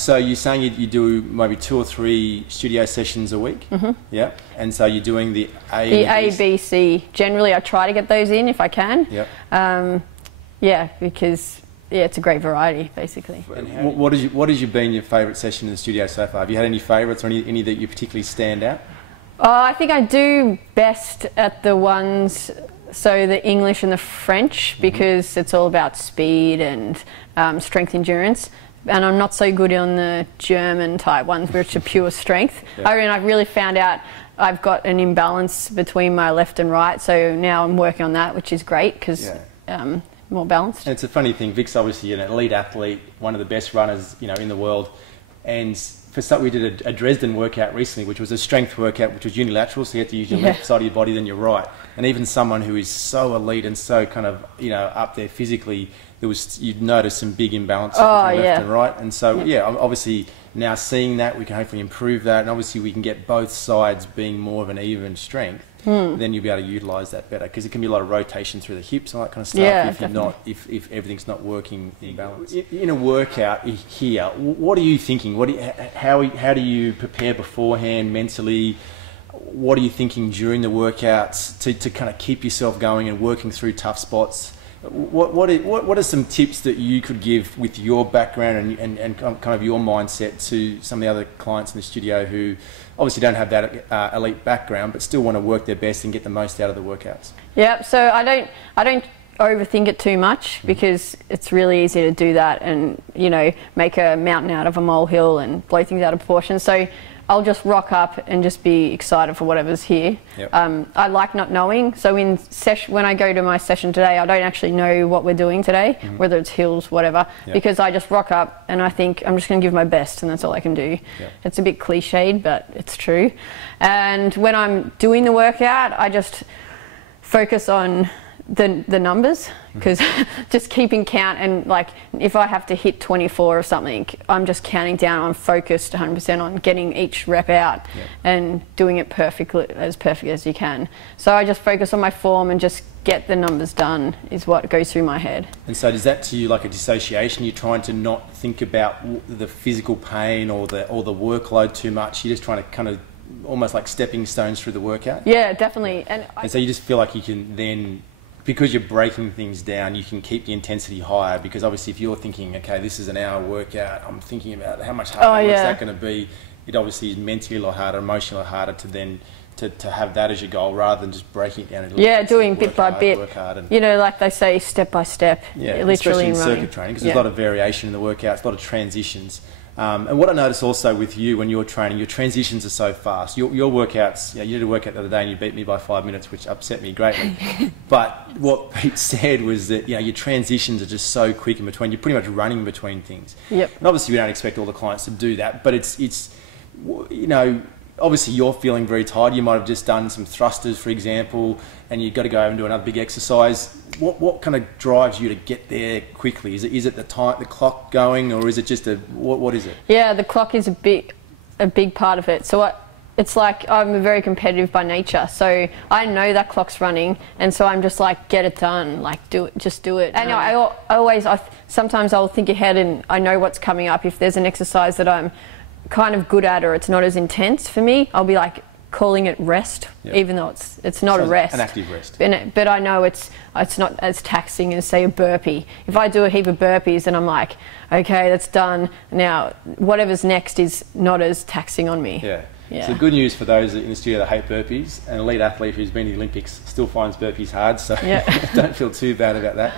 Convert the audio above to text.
So you're saying you do maybe 2 or 3 studio sessions a week? Mm-hmm. Yeah. And so you're doing the A, B, C. Generally, I try to get those in if I can. Yep. Yeah, because it's a great variety, basically. And what has been your favourite session in the studio so far? Have you had any favourites or any that you particularly stand out? I think I do best at the ones, so the English and the French, because it's all about speed and strength endurance. And I'm not so good on the German type ones, which are pure strength. Yeah. I mean, I've really found out I've got an imbalance between my left and right, so now I'm working on that, which is great because more balanced. And it's a funny thing. Vic's obviously an elite athlete, one of the best runners, in the world. And for some, we did a Dresden workout recently, which was a strength workout, which was unilateral, so you had to use your left side of your body than your right. And even someone who is so elite and so kind of up there physically, you'd notice some big imbalances between left and right. And so obviously now seeing that, we can hopefully improve that, and obviously we can get both sides being more of an even strength. Then you'll be able to utilise that better, because it can be a lot of rotation through the hips and all that kind of stuff if everything's not working in balance. In a workout here, what are you thinking? How do you prepare beforehand mentally? What are you thinking during the workouts to kind of keep yourself going and working through tough spots? What are some tips that you could give with your background and kind of your mindset to some of the other clients in the studio who obviously don't have that elite background but still want to work their best and get the most out of the workouts? Yeah, so I don't overthink it too much, because it's really easy to do that and make a mountain out of a molehill and blow things out of proportion. So I'll just rock up and just be excited for whatever's here. Yep. I like not knowing, so when I go to my session today, I don't actually know what we're doing today, whether it's hills, whatever, because I just rock up and I think I'm just going to give my best, and that's all I can do. Yep. It's a bit cliched, but it's true. And when I'm doing the workout, I just focus on the numbers, because just keeping count, and like if I have to hit 24 or something, I'm just counting down. I'm focused 100% on getting each rep out and doing it perfectly, as perfect as you can. So I just focus on my form and just get the numbers done is what goes through my head. And so does that to you like a dissociation? You're trying to not think about the physical pain or the workload too much. You're just trying to kind of almost like stepping stones through the workout? Yeah, definitely. And so you just feel like you can then, because you're breaking things down, you can keep the intensity higher, because obviously if you're thinking, okay, this is an hour workout, I'm thinking about how much harder is that going to be, it obviously is mentally a lot harder, emotionally harder to then to have that as your goal, rather than just breaking it down a little bit. Yeah, doing bit by bit, like they say, step by step, literally, especially in circuit training, because there's a lot of variation in the workouts, a lot of transitions. And what I noticed also with you when you're training, your transitions are so fast. Your workouts, you did a workout the other day and you beat me by 5 minutes, which upset me greatly. But what Pete said was that your transitions are just so quick in between. You're pretty much running between things. Yep. And obviously we don't expect all the clients to do that, but it's obviously you're feeling very tired. You might have just done some thrusters, for example, and you've got to go and do another big exercise. What kind of drives you to get there quickly? Is it the clock going, or is it just what is it? Yeah, the clock is a big part of it. So it's like I'm very competitive by nature, so I know that clock's running, and so I'm just like, get it done, like just do it. And sometimes I'll think ahead and I know what's coming up. If there's an exercise that I'm kind of good at or it's not as intense for me, I'll be like calling it rest, even though it's not a rest, an active rest. But I know it's not as taxing as say a burpee. If I do a heap of burpees and I'm like, okay, that's done. Now whatever's next is not as taxing on me. Yeah. So good news for those in the studio that hate burpees. An elite athlete who's been to the Olympics still finds burpees hard, so don't feel too bad about that.